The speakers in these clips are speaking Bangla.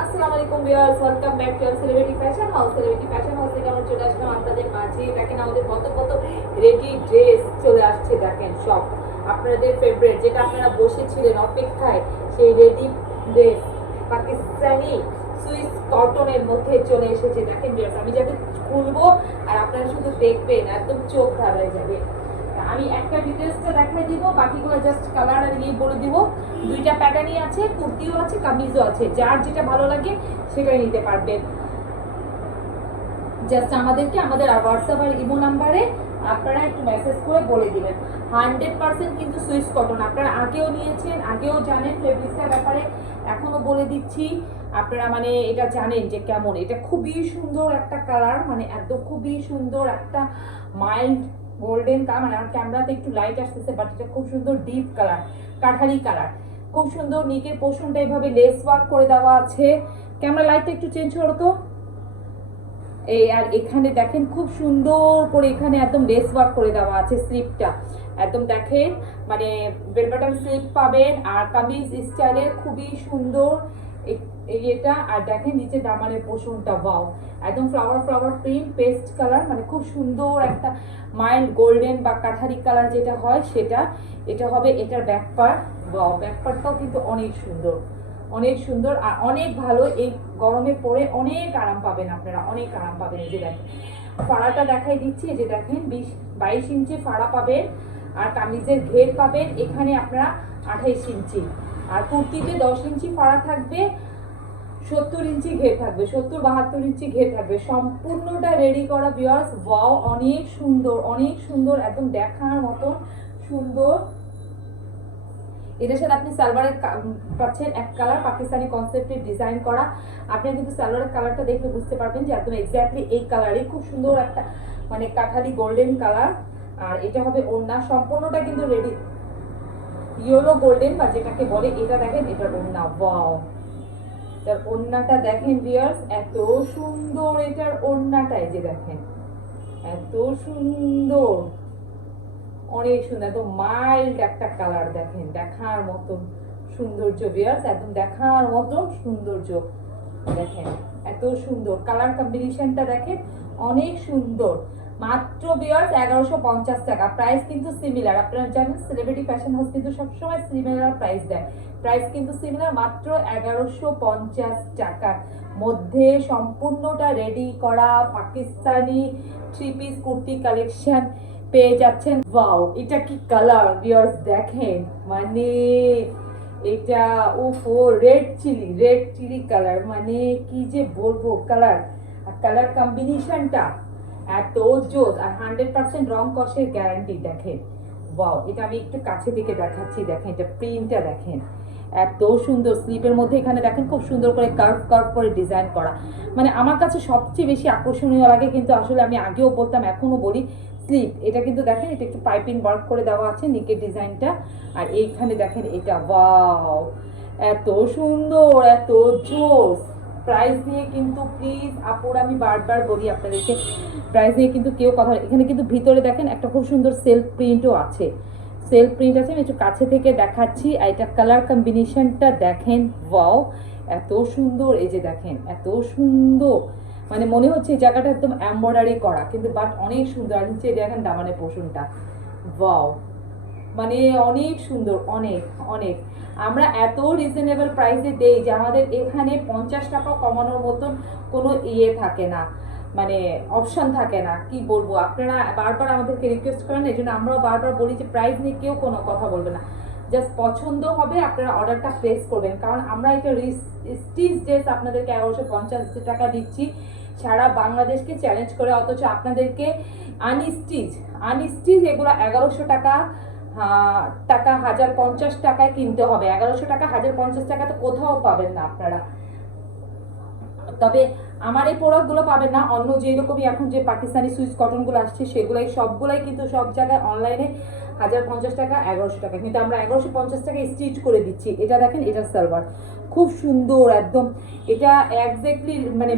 আসসালামু আলাইকুম viewers, welcome back to celebrity fashion house. Celebrity fashion house থেকে আমরা চলে আসলাম আপনাদের মাঝে। দেখেন আমাদের কত কত রেডি ড্রেস চলে আসছে। দেখেন সব আপনাদের ফেভারিট, যেটা আপনারা বসেছিলেন অপেক্ষায়, সেই রেডি ড্রেস পাকিস্তানি সুইস কটনের মধ্যে চলে এসেছে। দেখেন ভিউয়ার্স, আমি যাতে খুলবো আর আপনারা শুধু দেখবেন, একদম চোখ ধাঁধায় যাবে। আমি একটা ডিটেলসটা দেখাই দিব, বাকিগুলো জাস্ট কালার আর ইয়ে বলে দিব। দুইটা প্যাটার্নই আছে, কুর্তিও আছে, কামিজও আছে, যার যেটা ভালো লাগে সেটাই নিতে পারবেন। জাস্ট আমাদেরকে আমাদের হোয়াটসঅ্যাপ আর ইমো নাম্বারে আপনারা একটু মেসেজ করে বলে দিবেন। 100% কিন্তু সুইস কটন, আপনারা আগেও নিয়েছেন, আগেও জানেন ফেব্রিক্সের ব্যাপারে, এখনো বলে দিচ্ছি। আপনারা মানে এটা জানেন যে কেমন, এটা খুবই সুন্দর একটা কালার, মানে একদম খুবই সুন্দর একটা মাইল্ড গোল্ডেন কালার। মানে আমার ক্যামেরাতে একটু লাইট আসতেছে, বাট এটা খুব সুন্দর ডিপ কালার, কাঠালি কালার। খুব সুন্দর নিকের পোর্শনটা এভাবে লেস ওয়ার্ক করে দেওয়া আছে। ক্যামেরা লাইটটা একটু চেঞ্জ করো তো। এই আর এখানে দেখেন খুব সুন্দর করে এখানে একদম লেস ওয়ার্ক করে দেওয়া আছে। স্লিপটা একদম দেখেন, মানে বেল বাটন স্লিপ পাবেন, আর কামিজ স্টাইলের খুবই সুন্দর এটা। আর দেখেন নিচে দামানের পোর্শনটা, ওয়াও, একদম flower flower print pastel colour, মানে খুব সুন্দর একটা মাইল্ড গোল্ডেন বা কাঠারি কালার যেটা হয় সেটা। এটা হবে এটার ব্যাক পার্ট। ওয়াও, ব্যাক পার্টটাও কিন্তু অনেক সুন্দর, অনেক সুন্দর আর অনেক ভালো। এই গরমে পরে অনেক আরাম পাবেন আপনারা, অনেক আরাম পাবেন। এই যে দেখেন ফাড়াটা দেখাই দিচ্ছি, এই যে দেখেন 22 ইঞ্চি ফাড়া পাবেন, আর কামিজের ঘের পাবেন এখানে আপনারা 28 ইঞ্চি, আর কুর্তিতে 10 ইঞ্চি ফাড়া থাকবে, 70 ইঞ্চি ঘের থাকবে, 70-72 ইঞ্চি ঘের থাকবে। সম্পূর্ণটা রেডি করা ভিউয়ার্স। ওয়াও, অনেক সুন্দর, অনেক সুন্দর, একদম দেখার মতো সুন্দর। এটার সাথে আপনি সালোয়ারের পাচ্ছেন এক কালার পাকিস্তানি কনসেপ্টের ডিজাইন করা। আপনি কিন্তু সালোয়ারের কালারটা দেখলে বুঝতে পারবেন যে একদম এক্স্যাক্টলি এই কালারই, খুব সুন্দর একটা মানে কাঠালি গোল্ডেন কালার। আর এটা হবে ওড়না, সম্পূর্ণটা কিন্তু রেডি ইয়েলো গোল্ডেন বা যেটাকে বলে, এটা দেখেন এটার ওড়না। ওয়াও, এটার ওড়নাটা দেখেন ভিউয়ার্স, এত সুন্দর এটার ওড়নাটা। এই যে দেখেন এত সুন্দর, অনেক সুন্দর, একদম মাইল্ড একটা কালার। দেখেন দেখার মতন সৌন্দর্য ভিউয়ার্স, একদম দেখার মতন সৌন্দর্য। দেখেন এত সুন্দর কালার কম্বিনেশনটা, দেখেন অনেক সুন্দর। মাত্র ভিউয়ার্স 1150 টাকা। প্রাইস কিন্তু সিমিলার, আপনারা জানেন সেলিব্রিটি ফ্যাশন হাউস কিন্তু সবসময় সিমিলার প্রাইস দেয়। প্রাইস কিন্তু সিমিলার, মাত্র 1150 টাকার মধ্যে সম্পূর্ণটা রেডি করা Pakistani three piece kurti collection পেয়ে যাচ্ছেন। ওয়াও, এটা কি কালার ভিউয়ার্স দেখেন, মানে এটা ওফো রেড চিলি কালার, মানে কি যে বলবো কালার, আর কালার কম্বিনেশনটা এত জোস, আর 100% রং কষের গ্যারান্টি। দেখেন ওয়াও, এটা আমি একটু কাছে থেকে দেখাচ্ছি। দেখেন এটা প্রিন্টটা দেখেন এত সুন্দর। স্লিপের মধ্যে এখানে দেখেন খুব সুন্দর করে কার্ভ কার্ভ করে ডিজাইন করা। মানে আমার কাছে সবচেয়ে বেশি আকর্ষণীয় লাগে, কিন্তু আসলে আমি আগেও বলতাম এখনো বলি, স্লিপ। এটা কিন্তু দেখেন এটা একটু পাইপিং ওয়ার্ক করে দেওয়া আছে নিকের ডিজাইনটা। আর এইখানে দেখেন এটা, ওয়াও, এত সুন্দর, এত জোস। প্রাইস নিয়ে কিন্তু প্লিজ আপুর আমি বারবার বলি আপনাদেরকে, প্রাইস নিয়ে কিন্তু কেউ কথা, এখানে কিন্তু ভিতরে দেখেন একটা খুব সুন্দর সেলফ প্রিন্টও আছে। সেলফ প্রিন্ট আছে, আমি একটু কাছে থেকে দেখাচ্ছি। আর এটা কালার কম্বিনেশনটা দেখেন, ওয়াও, এত সুন্দর। এই যে দেখেন এত সুন্দর, মানে মনে হচ্ছে এই জায়গাটা একদম এমব্রয়ডারি করা, কিন্তু বাট অনেক সুন্দর। আর নিচে দেখেন দামানের পোর্শনটা, ওয়াও, মানে অনেক সুন্দর, অনেক অনেক। আমরা এত রিজনেবল প্রাইসে দেই যে আমাদের এখানে 50 টাকা কমানোর মতন কোনো ইয়ে থাকে না, মানে অপশন থাকে না। কি বলবো, আপনারা বারবার আমাদেরকে রিকোয়েস্ট করেন, এই জন্য আমরাও বারবার বলি যে প্রাইস নিয়ে কেউ কোনো কথা বলবে না, জাস্ট পছন্দ হবে আপনারা অর্ডারটা প্লেস করবেন। কারণ আমরা এটা স্টিচ ড্রেস আপনাদেরকে 1150 টাকা দিচ্ছি সারা বাংলাদেশকে চ্যালেঞ্জ করে, অথচ আপনাদেরকে আনস্টিচ আনস্টিচ এগুলো 1100 টাকা টাকা 1050 টাকায় কিনতে হবে। 1100 টাকা 1050 টাকা তো কোথাও পাবেন না আপনারা। তবে আমার এই প্রোডাক্টগুলো পাবেন না অন্য যেরকমই এখন যে পাকিস্তানি সুইস কটনগুলো আসছে সেগুলাই সবগুলাই কিন্তু সব জায়গায় অনলাইনে 1050 টাকা 1100 টাকা, কিন্তু আমরা 1150 টাকায় স্টিচ করে দিচ্ছি। এটা দেখেন এটা সালোয়ার খুব সুন্দর একদম, এটা একজ্যাক্টলি মানে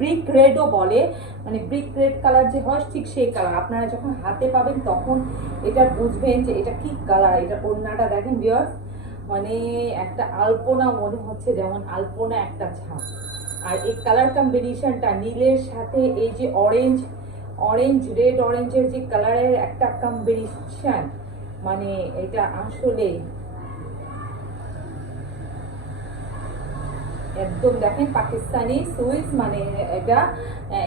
ব্রিক রেডও বলে, মানে ব্রিক রেড কালার যে হয় ঠিক সেই কালার। আপনারা যখন হাতে পাবেন তখন এটা বুঝবেন যে এটা কি কালার। এটা ওড়নাটা দেখেন ভিউয়ার্স, মানে একটা আলপনা মনে হচ্ছে, যেমন আলপনা একটা ছাপ। আর এই কালার কম্বিনেশনটা নীলের সাথে এই যে অরেঞ্জ অরেঞ্জ রেড অরেঞ্জের যে কালারের একটা কম্বিনেশন, মানে এটা আসলে একদম দেখেন পাকিস্তানি সুইস, মানে এটা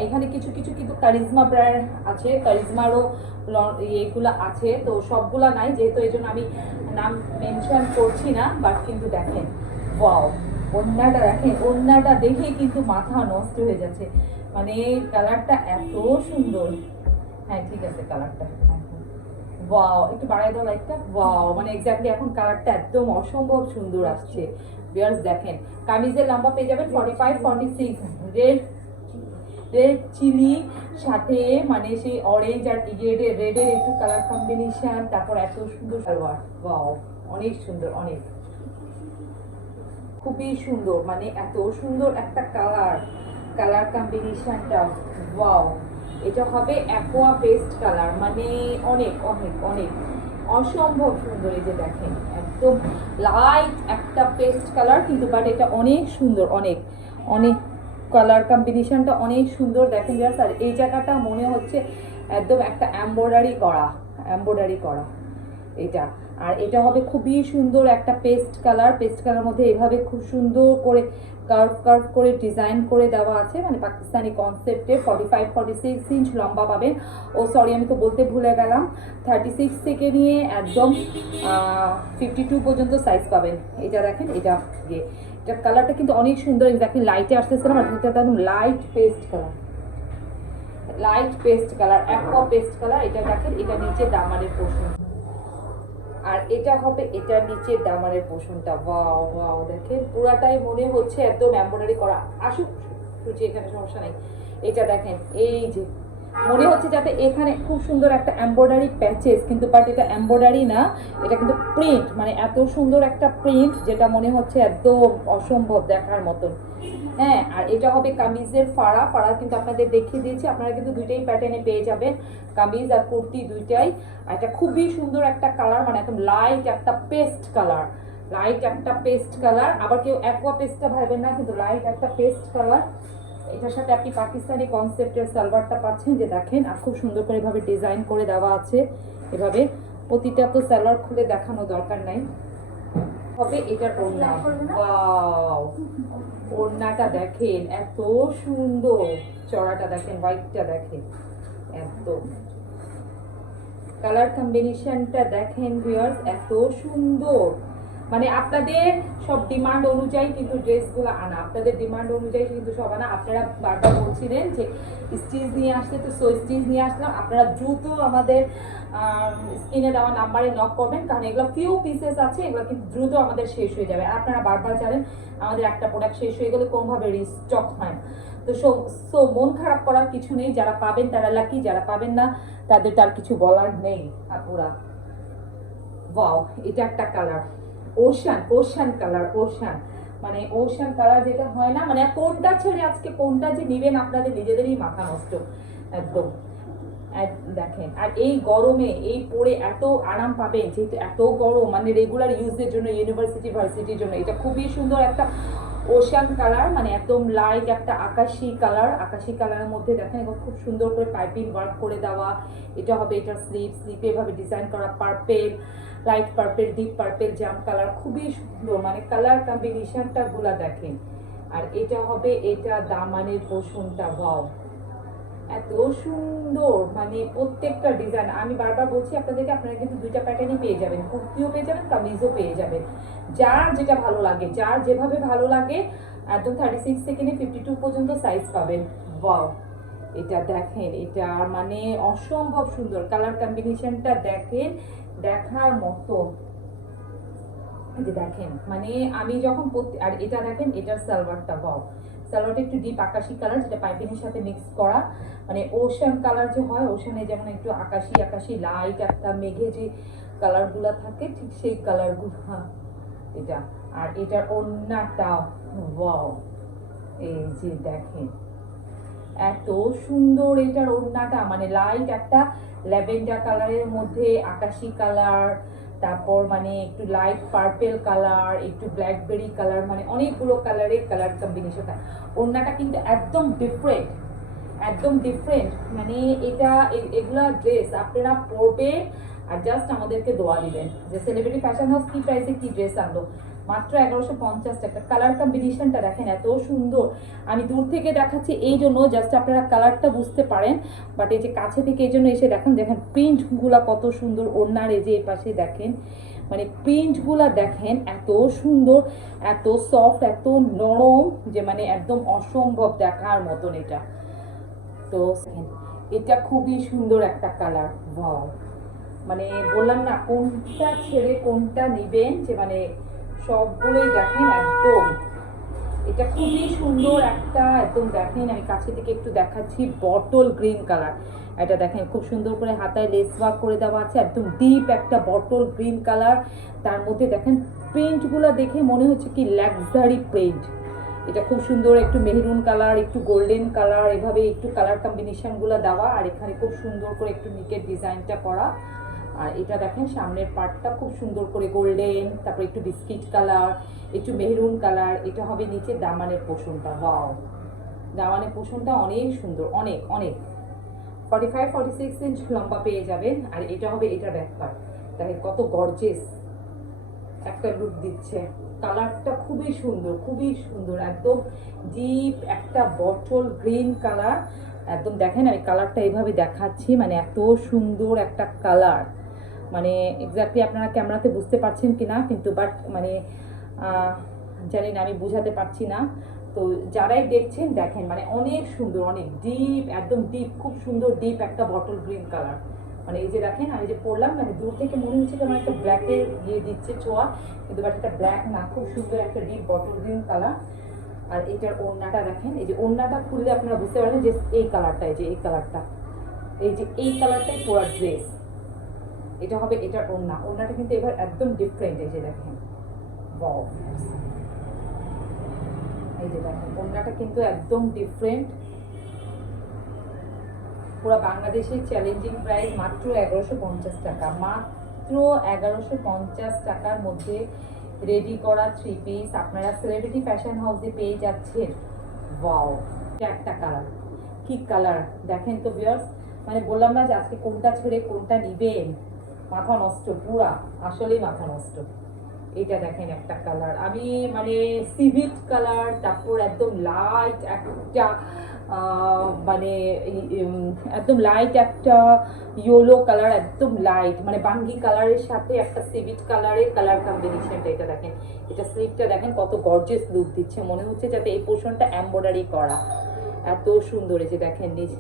এখানে কিছু কিছু কিন্তু কারিজমা ব্র্যান্ড আছে, কারিজমারও এগুলো আছে, তো সবগুলা নাই যেহেতু, এই জন্য আমি নাম মেনশন করছি না। বাট কিন্তু দেখেন ওয়াও, ওড়নাটা দেখেন, ওড়নাটা দেখে কিন্তু মাথা নষ্ট হয়ে যাচ্ছে, মানে কালারটা এত সুন্দর। হ্যাঁ ঠিক আছে, কালারটা ওয়াও, একটু বাড়াই দাও লাইটটা। ওয়াও, মানে এক্স্যাক্টলি এখন কালারটা একদম অসম্ভব সুন্দর আসছে। ভিউয়ার্স দেখেন, কামিজের লম্বা পেয়ে যাবেন 45 46, রেড রেড চিলি সাথে মানে সেই অরেঞ্জ আর রেডের একটু কালার কম্বিনেশন, তারপর এত সুন্দর সালোয়ার। ওয়াও, অনেক সুন্দর, অনেক খুবই সুন্দর, মানে এত সুন্দর একটা কালার, কালার কম্বিনেশনটা ওয়াও। এটা হবে অ্যাকোয়া পেস্ট কালার, মানে অনেক অনেক অনেক অসম্ভব সুন্দর। এই যে দেখেন একদম লাইট একটা পেস্ট কালার কিন্তু, বাট এটা অনেক সুন্দর, অনেক অনেক কালার কম্বিনেশনটা অনেক সুন্দর। দেখেন জাস্ট, আর এই জায়গাটা মনে হচ্ছে একদম একটা এমব্রয়ডারি করা, এমব্রয়ডারি করা এটা। আর এটা হবে খুবই সুন্দর একটা পেস্ট কালার, পেস্ট কালার মধ্যে এভাবে খুব সুন্দর করে কার্ভ কার্ভ করে ডিজাইন করে দেওয়া আছে, মানে পাকিস্তানি কনসেপ্টে। 45 46 ইঞ্চ লম্বা পাবেন। ও সরি, আমি তো বলতে ভুলে গেলাম, 36 থেকে নিয়ে একদম 52 পর্যন্ত সাইজ পাবেন। এটা দেখেন, এটা এটার কালারটা কিন্তু অনেক সুন্দর, এক্স্যাক্টলি লাইটে আসতেছে না, এটা একদম light pastel colour, light pastel colour, aqua pastel colour. এটা দেখেন, এটা নিচে দামানের পোর্শন, আর এটা হবে এটার নিচে দামানের পোর্শনটা। ওয়াও ওয়াও, দেখেন পুরাটাই মনে হচ্ছে একদম এমব্রয়ডারি করা। আসুক সুচি, এখানে সমস্যা নেই। এটা দেখেন, এই যে মনে হচ্ছে যাতে এখানে খুব সুন্দর একটা এমব্রয়ডারি প্যাচেস, কিন্তু বাট এটা এমব্রয়ডারি না, এটা কিন্তু প্রিন্ট, মানে এত সুন্দর একটা প্রিন্ট যেটা মনে হচ্ছে একদম অসম্ভব দেখার মতন। হ্যাঁ, আর এটা হবে কামিজের ফাড়া, ফাড়া কিন্তু আপনাদের দেখিয়ে দিয়েছি, আপনারা কিন্তু দুইটাই প্যাটার্নে পেয়ে যাবেন, কামিজ আর কুর্তি দুইটাই। আর এটা খুবই সুন্দর একটা কালার, মানে একদম লাইট একটা পেস্ট কালার, লাইট একটা পেস্ট কালার। আবার কেউ অ্যাকোয়া পেস্টটা ভাবেন না, কিন্তু লাইট একটা পেস্ট কালার। এটার সাথে আপনি পাকিস্তানি কনসেপ্টের সালোয়ারটা পাচ্ছেন, যে দেখেন আর খুব সুন্দর করে এভাবে ডিজাইন করে দেওয়া আছে এভাবে। প্রতিটা তো সালোয়ার খুলে দেখানো দরকার নাই। হবে এটার ওড়না, ওয়াও, ওড়নাটা দেখেন এত সুন্দর, চড়াটা দেখেন, হোয়াইটটা দেখেন, একদম কালার কম্বিনেশনটা দেখেন ভিউয়ার্স, এত সুন্দর। মানে আপনাদের সব ডিমান্ড অনুযায়ী কিন্তু ড্রেসগুলো আনা, আপনাদের ডিমান্ড অনুযায়ী কিন্তু সব আনা। আপনারা বারবার বলছিলেন যে স্টিচ নিয়ে আসতে, তো সো স্টিচ নিয়ে আসলাম। আপনারা দ্রুত আমাদের স্ক্রিনে দেওয়া নাম্বারে নক করবেন, কারণ এগুলো ফিউ পিসেস আছে, এগুলো কিন্তু দ্রুত আমাদের শেষ হয়ে যাবে। আর আপনারা বারবার জানেন আমাদের একটা প্রোডাক্ট শেষ হয়ে গেলে কোনোভাবে রিস্টক হয়। তো সো মন খারাপ করার কিছু নেই, যারা পাবেন তারা লাকি, যারা পাবেন না তাদের তার কিছু বলার নেই। আপুরা ওয়াও, এটা একটা colour ocean, ocean colour, ocean, মানে ওশান কালার যেটা হয় না, মানে কোনটা ছেড়ে আজকে কোনটা যে নেবেন আপনাদের নিজেদেরই মাথা নষ্ট একদম। দেখেন, আর এই গরমে এই পরে এত আরাম পাবেন, যেহেতু এত গরম, মানে রেগুলার ইউজের জন্য, ইউনিভার্সিটি ভার্সিটির জন্য এটা খুবই সুন্দর একটা ওশান কালার, মানে একদম লাইট একটা আকাশি কালার, আকাশি কালারের মধ্যে দেখেন এবং খুব সুন্দর করে পাইপিং ওয়ার্ক করে দেওয়া। এটা হবে এটার স্লিপে এভাবে ডিজাইন করা, purple, light purple, deep purple, জাম কালার, খুবই সুন্দর, মানে কালার কম্বিনেশনটা গুলা দেখেন। আর এটা হবে এটা দামানের পোর্শনটা, ওয়াও এত সুন্দর, মানে প্রত্যেকটা ডিজাইন আমি বারবার বলছি আপনাদেরকে, আপনারা কিন্তু দুইটা প্যাটার্নই পেয়ে যাবেন, কুর্তিও পেয়ে যাবেন, কামিজও পেয়ে যাবেন, যার যেটা ভালো লাগে, যার যেভাবে ভালো লাগে। একদম 36 থেকে নিয়ে 52 পর্যন্ত সাইজ পাবেন। ওয়াও, এটা দেখেন, এটা মানে অসম্ভব সুন্দর, কালার কম্বিনেশনটা দেখেন দেখার মতো। যে দেখেন, মানে আমি যখন আর এটা দেখেন, এটার সালোয়ারটা ওয়াও, সালোয়ারটা একটু ডিপ আকাশি কালার, যেটা পাইপিংয়ের সাথে মিক্স করা, মানে ওশান কালার যে হয়, ওশানে যেমন একটু আকাশি আকাশি লাইট একটা মেঘে যে কালারগুলো থাকে, ঠিক সেই কালারগুলো এটা। আর এটার ওড়নাটা ওয়াও, এই যে দেখেন এত সুন্দর এটার ওড়নাটা, মানে লাইট একটা ল্যাভেন্ডার কালারের মধ্যে আকাশি কালার, তারপর মানে একটু লাইট পার্পেল কালার, একটু ব্ল্যাকবেরি কালার, মানে অনেকগুলো কালারের কালার কম্বিনেশন। ওড়নাটা কিন্তু একদম ডিফারেন্ট, একদম ডিফারেন্ট। মানে এটা এগুলা ড্রেস আপনারা পরবে আর জাস্ট আমাদেরকে দোয়া দিবেন যে সেলিব্রিটি ফ্যাশন হাউস কি প্রাইসে কি ড্রেস আনলো। মাত্র 1150 টাকা। কালার কম্বিনেশনটা দেখেন এত সুন্দর। আমি দূর থেকে দেখাচ্ছি এই জন্য জাস্ট আপনারা কালারটা বুঝতে পারেন, বাট এই যে কাছে থেকে এই জন্য এসে দেখেন, দেখেন প্রিন্টগুলা কত সুন্দর। ওড়নার এই যে এই পাশে দেখেন, মানে প্রিন্টগুলা দেখেন এত সুন্দর, এত সফট, এত নরম, যে মানে একদম অসম্ভব দেখার মতন এটা। তো এটা খুবই সুন্দর একটা কালার। ওয়াও, মানে বললাম না কোনটা ছেড়ে কোনটা নিবেন, যে মানে সবগুলোই দেখেন একদম। এটা খুবই সুন্দর একটা, একদম দেখেন আমি কাছে থেকে একটু দেখাচ্ছি, বটল গ্রিন কালার। এটা দেখেন খুব সুন্দর করে হাতায় লেস ওয়ার্ক করে দেওয়া আছে, একদম ডিপ একটা বটল গ্রিন কালার। তার মধ্যে দেখেন প্রিন্টগুলো দেখে মনে হচ্ছে কি লাক্সারি প্রিন্ট। এটা খুব সুন্দর, একটু মেহরুন কালার, একটু গোল্ডেন কালার, এভাবে একটু কালার কম্বিনেশনগুলো দেওয়া। আর এখানে খুব সুন্দর করে একটু নিকের ডিজাইনটা করা। আর এটা দেখেন সামনের পার্টটা খুব সুন্দর করে গোল্ডেন, তারপর একটু বিস্কিট কালার, একটু মেহরুন কালার। এটা হবে নিচে দামানের পোষণটা। ওয়াও, দামানের পোষণটা অনেক সুন্দর, অনেক অনেক। 45-46 ইঞ্চ লম্বা পেয়ে যাবেন। আর এটা হবে এটা ব্যাক পার্ট। দেখেন কত গর্জিয়াস একটা লুক দিচ্ছে। কালারটা খুবই সুন্দর, খুবই সুন্দর, একদম ডিপ একটা বটল গ্রিন কালার। একদম দেখেন আমি কালারটা এইভাবে দেখাচ্ছি, মানে এত সুন্দর একটা কালার। মানে এক্স্যাক্টলি আপনারা ক্যামেরাতে বুঝতে পারছেন কিনা, কিন্তু বাট মানে জানি না, আমি বুঝাতে পারছি না। তো যারাই দেখছেন দেখেন, মানে অনেক সুন্দর, অনেক ডিপ, একদম ডিপ, খুব সুন্দর ডিপ একটা বটল গ্রিন কালার। মানে এই যে দেখেন আমি যে পরলাম, মানে দূর থেকে মনে হচ্ছে আমার একটা ব্ল্যাকের ইয়ে দিচ্ছে ছোঁয়া, কিন্তু বাট এটা ব্ল্যাক না, খুব সুন্দর একটা ডিপ বটল গ্রিন কালার। আর এটার ওড়নাটা দেখেন, এই যে ওড়নাটা খুললে আপনারা বুঝতে পারবেন যে এই কালারটা, এই যে এই কালারটা, এই যে এই কালারটাই পুরো ড্রেস। এটা হবে এটার ওড়না। ওড়নাটা কিন্তু এবার একদম ডিফারেন্ট। এই যে দেখেন, ওয়াও, এই যে দেখেন ওড়নাটা কিন্তু একদম ডিফারেন্ট। পুরো বাংলাদেশের চ্যালেঞ্জিং প্রাইস মাত্র 1150 টাকা। মাত্র 1150 টাকার মধ্যে রেডি করা 3 পিস আপনারা সেলিব্রিটি ফ্যাশন হাউসে পেয়ে যাচ্ছেন। ওয়াও, একটা কালার, কি কালার দেখেন তো ভিউয়ার্স। মানে বললাম না যে আজকে কোনটা ছেড়ে কোনটা নিবেন, মাথা নষ্ট, পুরা আসলেই মাথা নষ্ট। এটা দেখেন একটা কালার, আমি মানে সিভিট কালার, তারপর একদম লাইট একটা মানে একদম লাইট একটা ইয়েলো কালার, একদম লাইট মানে বাঙ্গি কালারের সাথে একটা সিভিট কালারের কালার কম্বিনেশনটা। এটা দেখেন, এটা স্লিভটা দেখেন কত গর্জিয়াস লুক দিচ্ছে, মনে হচ্ছে যাতে এই পোর্শনটা এমব্রয়ডারি করা, এত সুন্দর। এই যে দেখেন নিচ।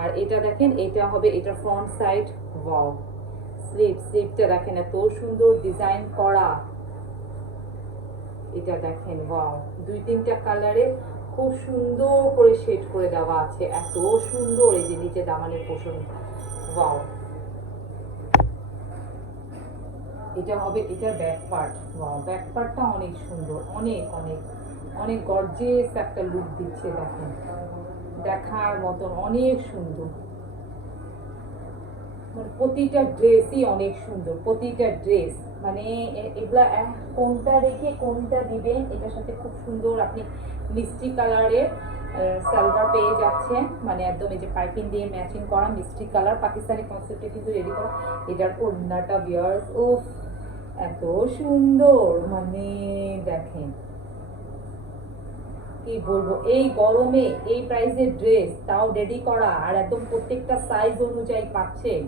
আর এটা দেখেন, এটা হবে এটা ফ্রন্ট সাইড। ওয়াও, স্লিভটা দেখেন এত সুন্দর ডিজাইন করা। এটা দেখেন, ওয়াও, 2-3টা কালারে খুব সুন্দর করে শেড করে দেওয়া আছে, এত সুন্দর। এই যে নিচে দামানের পোর্শন। ওয়াও, এটা হবে এটা ব্যাক পার্ট। ওয়াও, ব্যাক পার্টটা অনেক সুন্দর, অনেক অনেক অনেক গর্জিয়াস একটা লুক দিচ্ছে। দেখেন দেখার মতন, অনেক সুন্দর। প্রতিটা ড্রেসই অনেক সুন্দর, প্রতিটা ড্রেস। মানে এগুলা কোনটা রেখে কোনটা দিবেন। এটার সাথে খুব সুন্দর আপনি মিষ্টি কালারের সালোয়ার পেয়ে যাচ্ছেন, মানে একদম এই যে পাইপিং দিয়ে ম্যাচিং করা মিষ্টি কালার, পাকিস্তানি কনসেপ্টে কিন্তু রেডি করা। এটার ওড়নাটা ভিউয়ার্স, উফ এত সুন্দর, মানে দেখেন কি বলবো, এই গরমে এই প্রাইসের ড্রেস, তাও রেডি করা, আর একদম প্রত্যেকটা সাইজ অনুযায়ী পাচ্ছেন।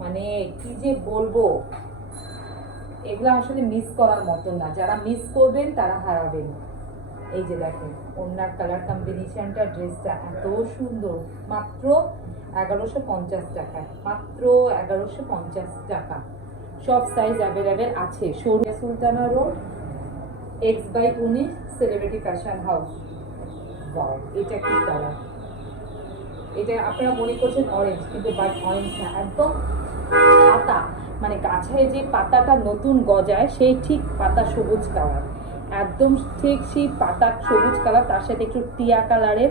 মানে কি যে বলবো, এগুলো আসলে মিস করার মতো না, যারা মিস করবেন তারা হারাবেন। এই যে দেখেন ওড়নার কালার কম্বিনেশনটা, ড্রেসটা এত সুন্দর। মাত্র 1150 টাকায়, মাত্র 1150 টাকা। সব সাইজ অ্যাভেলেবেল আছে। Showroom Sultana road, X/19 celebrity fashion house. Wow, এটা কি কালার, এটা আপনারা মনে করছেন অরেঞ্জ, কিন্তু বাট অরেঞ্জ না, একদম পাতা, মানে গাছে যে পাতাটা নতুন গজায় সেই ঠিক পাতা সবুজ কালার, একদম ঠিক সেই পাতা সবুজ কালার, তার সাথে একটু টিয়া কালারের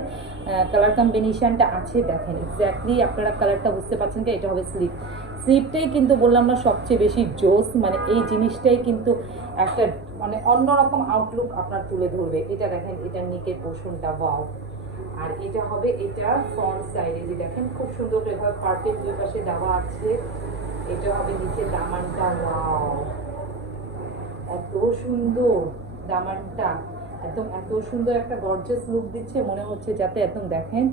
কালার কম্বিনেশনটা আছে। দেখেন এক্স্যাক্টলি আপনারা কালারটা বুঝতে পারছেন কি। এটা হবে স্লিপটাই কিন্তু বললাম না সবচেয়ে বেশি জোস, মানে এই জিনিসটাই কিন্তু একটা মানে অন্যরকম আউটলুক আপনার তুলে ধরবে। এটা দেখেন, এটা নিকের পোর্শনটা ওয়াও। আর এটা হবে এটা ফ্রন্ট সাইডে, যে দেখেন খুব সুন্দর করে এভাবে পার্পেট দুই পাশে দেওয়া আছে। এটা হবে নিচে দামানটা, ওয়াও এত সুন্দর দামানটা, একদম এত সুন্দর একটা গর্জিয়াস লুক দিচ্ছে, মনে হচ্ছে যাতে একদম দেখেন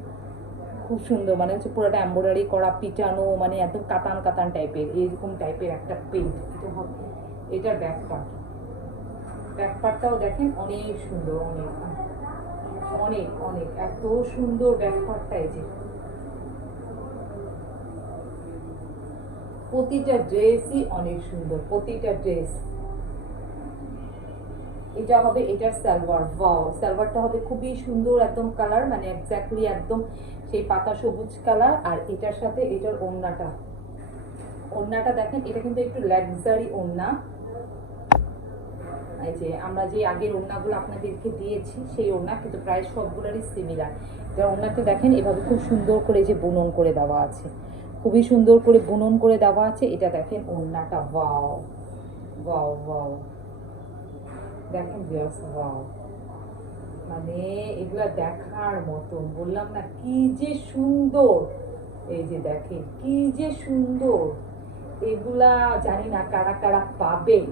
খুব সুন্দর, মানে হচ্ছে পুরোটা এমব্রয়ডারি করা পিটানো, মানে একদম কাতান কাতান টাইপের এইরকম টাইপের একটা প্রিন্ট। এটা হবে এটার ব্যাক পার্ট, ব্যাক পার্টটাও দেখেন অনেক সুন্দর, অনেক অনেক অনেক এত সুন্দর ব্যাক পার্টটা। এই যে প্রতিটা ড্রেসই অনেক সুন্দর, প্রতিটা ড্রেস। এটা হবে এটার সালোয়ার, ওয়াও সালোয়ারটা হবে খুবই সুন্দর একদম কালার, মানে এক্স্যাক্টলি একদম সেই পাতা সবুজ কালার। আর এটার সাথে এটার ওড়নাটা, ওড়নাটা দেখেন এটা কিন্তু একটু লাক্সারি ওড়না। এই যে আমরা যে আগের ওড়নাগুলো আপনাদেরকে দিয়েছি সেই ওড়না, কিন্তু প্রায় সবগুলোরই সিমিলার। এটা ওড়নাটা দেখেন এভাবে খুব সুন্দর করে যে বুনন করে দেওয়া আছে, খুবই সুন্দর করে বুনন করে দেওয়া আছে। এটা দেখেন ওড়নাটা, ওয়াও ওয়াও ওয়াও দেখেন ভিউয়ার্স, ওয়াও মানে এগুলা দেখার মতন, বললাম না কি যে সুন্দর। এই যে দেখেন কি যে সুন্দর, এগুলা জানি না কারা কারা পাবেন,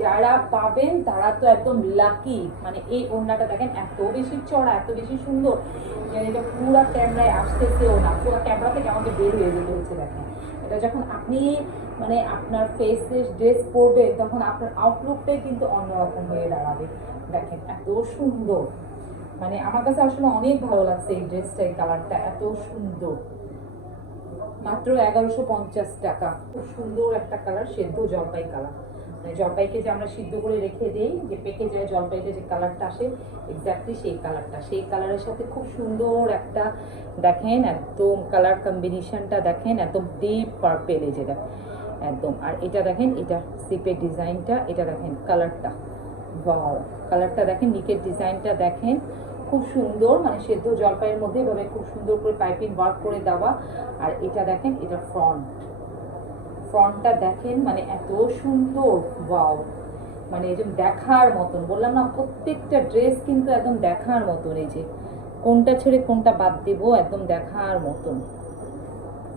যারা পাবেন তারা তো একদম লাকি। মানে এই ওড়নাটা দেখেন এত বেশি চড়া, এত বেশি সুন্দর, মানে এটা পুরো ক্যামেরায় আসতেছেও না, পুরো ক্যামেরা থেকে আমাকে বের হয়ে যেতে হচ্ছে। দেখেন এটা যখন আপনি মানে আপনার ফেসে ড্রেস পরবেন তখন আপনার আউটলুকটাই কিন্তু অন্যরকম হয়ে দাঁড়াবে। দেখেন এত সুন্দর, মানে আমার কাছে আসলে অনেক ভালো লাগছে এই ড্রেসটা, এই কালারটা এত সুন্দর। মাত্র 1150 টাকা, খুব সুন্দর একটা কালার, সেদ্ধ জলপাই কালার। মানে জলপাইকে যে আমরা সিদ্ধ করে রেখে দিই, যে পেকে যায় জলপাইতে যে কালারটা আসে, এক্স্যাক্টলি সেই কালারটা, সেই কালারের সাথে খুব সুন্দর একটা দেখেন একদম কালার কম্বিনেশনটা দেখেন, একদম ডিপ পার্পেল এই যে দেখেন একদম। আর এটা দেখেন এটা স্লিপের ডিজাইনটা, এটা দেখেন কালারটা, ওয়াও কালারটা দেখেন, নিকের ডিজাইনটা দেখেন খুব সুন্দর, মানে সেদ্ধ জলপাইয়ের মধ্যে এভাবে খুব সুন্দর করে পাইপিং ওয়ার্ক করে দেওয়া। আর এটা দেখেন এটা ফ্রন্টটা দেখেন মানে এত সুন্দর, ওয়াও মানে একদম দেখার মতন, বললাম না প্রত্যেকটা ড্রেস কিন্তু একদম দেখার মতন। এই যে কোনটা ছেড়ে কোনটা বাদ দেবো, একদম দেখার মতন।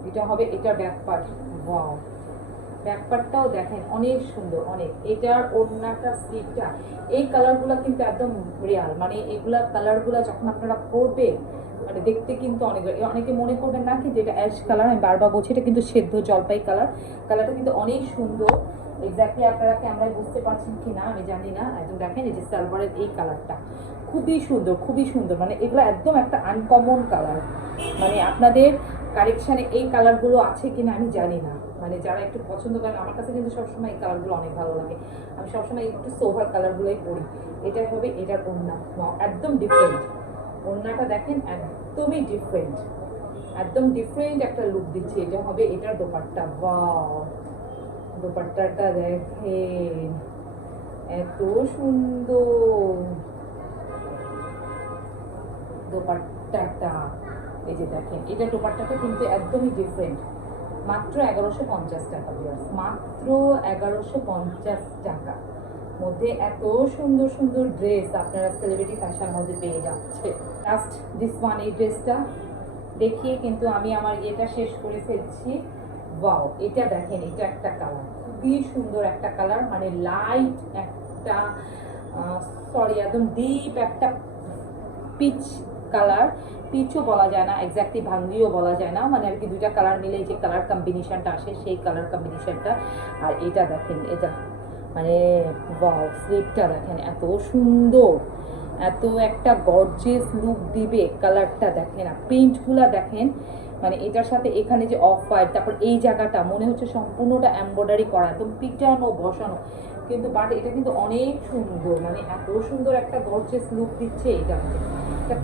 এটা হবে এটা ব্যাক পার্ট, ওয়াও ব্যাক পার্টটাও দেখেন অনেক সুন্দর, অনেক। এটার ওড়নাটা স্লিভটা, এই কালারগুলো কিন্তু একদম রিয়াল, মানে এগুলা কালারগুলো যখন আপনারা পরবে মানে দেখতে কিন্তু অনেকে মনে করবেন না কি যেটা অ্যাশ কালার, আমি বারবার বলছি এটা কিন্তু সেদ্ধ জলপাই কালার। কালারটা কিন্তু অনেক সুন্দর, এক্স্যাক্টলি আপনারা ক্যামেরায় বুঝতে পারছেন কি না আমি জানি না। একদম দেখেন এই যে সালোয়ারের এই কালারটা খুবই সুন্দর, খুবই সুন্দর, মানে এগুলো একদম একটা আনকমন কালার। মানে আপনাদের কালেকশানে এই কালারগুলো আছে কিনা আমি জানি না, মানে যারা একটু পছন্দ করেন, আমার কাছে কিন্তু সবসময় এই কালারগুলো অনেক ভালো লাগে, আমি সবসময় একটু সোভার কালারগুলোই পরি। এটা হবে এটার ওড়না, একদম ডিফারেন্ট, ওড়নাটা দেখেন একদমই ডিফারেন্ট, একদম ডিফারেন্ট একটা লুক দিচ্ছে। এটা হবে এটার দোপাট্টা, ওয়াও দোপাট্টাটা দেখেন এত সুন্দর দোপাট্টাটা। এই যে দেখেন এটা দোপাট্টাটা কিন্তু একদমই ডিফারেন্ট, মাত্র 1150 টাকা, মাত্র 1150 টাকা মধ্যে এত সুন্দর সুন্দর ড্রেস আপনারা সেলিব্রিটি ফ্যাশন মধ্যে পেয়ে যাচ্ছে। লাস্ট দিস ওয়ান, এই ড্রেসটা দেখিয়ে কিন্তু আমি আমার ইয়েটা শেষ করে ফেলছি। ওয়াও এটা দেখেন, এটা একটা কালার খুবই সুন্দর একটা কালার, মানে লাইট একটা সরি একদম ডিপ একটা পিচ কালার, পিচও বলা যায় না, এক্স্যাক্টলি ভাঙ্গিও বলা যায় না, মানে আর কি দুইটা কালার মিলে যে কালার কম্বিনেশনটা আসে সেই কালার কম্বিনেশনটা। আর এটা দেখেন এটা মানে ওয়াও স্লিপটা দেখেন এত সুন্দর, এত একটা গর্জিয়াস লুক দিবে কালারটা দেখেন। আর প্রিন্টগুলো দেখেন, মানে এটার সাথে এখানে যে অফ হোয়াইট, তারপর এই জায়গাটা মনে হচ্ছে সম্পূর্ণটা এমব্রয়ডারি করা, একদম পিটানো বসানো, কিন্তু বাট এটা কিন্তু অনেক সুন্দর, মানে এত সুন্দর একটা গর্জিয়াস লুক দিচ্ছে এটা।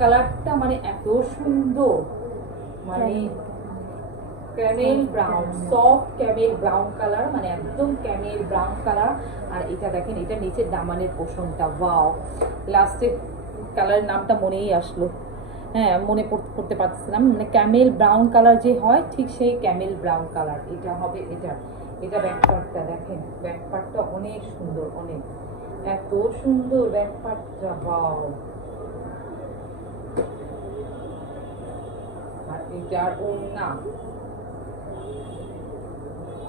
কালারটা মানে এত সুন্দর, মানে Camel brown, soft Camel brown colour, মানে একদম ক্যামেল ব্রাউন কালার। আর এটা দেখেন এটা নিচের দামানের পোষণটা, ওয়াও লাস্টে কালারের নামটা মনেই আসলো, হ্যাঁ মনে করতে পারছিলাম, মানে ক্যামেল ব্রাউন কালার যে হয় ঠিক সেই ক্যামেল ব্রাউন কালার এটা হবে। এটা ব্যাক পার্টটা দেখেন, ব্যাক পার্টটা অনেক সুন্দর, অনেক এত সুন্দর ব্যাক পার্টটা, ওয়াও। আর এটার ওড়না,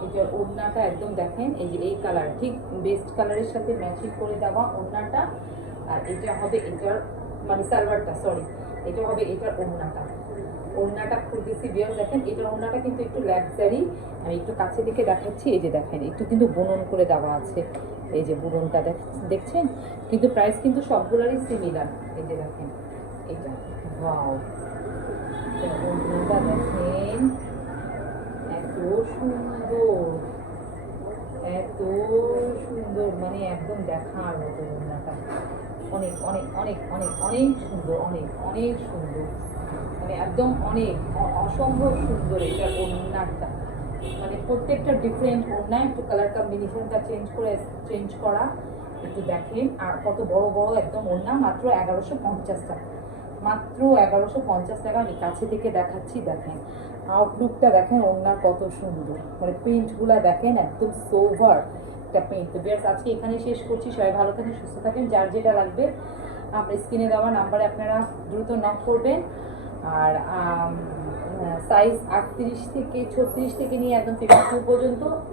এটার ওড়নাটা একদম দেখেন এই যে এই কালার ঠিক বেস্ট কালারের সাথে ম্যাচিং করে দেওয়া ওড়নাটা। আর এটা হবে এটার মানে সালোয়ারটা, সরি এটা হবে এটার ওড়নাটা। ওড়নাটা খুলতেছি বিয়ার, দেখেন এটার ওড়নাটা কিন্তু একটু লাক্সারি। আমি একটু কাছে থেকে দেখাচ্ছি, এই যে দেখেন একটু কিন্তু বুনন করে দেওয়া আছে, এই যে বুননটা দেখছেন। কিন্তু প্রাইস কিন্তু সবগুলোরই সিমিলার। এই যে দেখেন এটা, ওয়াও। ওড়নাটা দেখেন এত সুন্দর, এত সুন্দর, মানে একদম দেখার মতো ওড়নাটা। অনেক অনেক অনেক অনেক অনেক সুন্দর, অনেক অনেক সুন্দর, মানে একদম অনেক অসম্ভব সুন্দর এটা ওড়নাটা। মানে প্রত্যেকটা ডিফারেন্ট ওড়না, একটু কালার কম্বিনেশনটা চেঞ্জ করা একটু দেখেন। আর কত বড় বড় একদম ওড়না, মাত্র 1150 টাকা, মাত্র 1150 টাকা। আমি কাছে থেকে দেখাচ্ছি, দেখেন আউটলুকটা দেখেন, ওড়নার কত সুন্দর, মানে প্রিন্টগুলো দেখেন একদম সোভার একটা প্রিন্ট। তো বিয়ার্স আজকে এখানে শেষ করছি, সবাই ভালো থাকেন, সুস্থ থাকেন। যার যেটা লাগবে আপনার স্ক্রিনে দেওয়া নাম্বারে আপনারা দ্রুত নক করবেন। আর সাইজ 38 থেকে 36 থেকে নিয়ে একদম 52 পর্যন্ত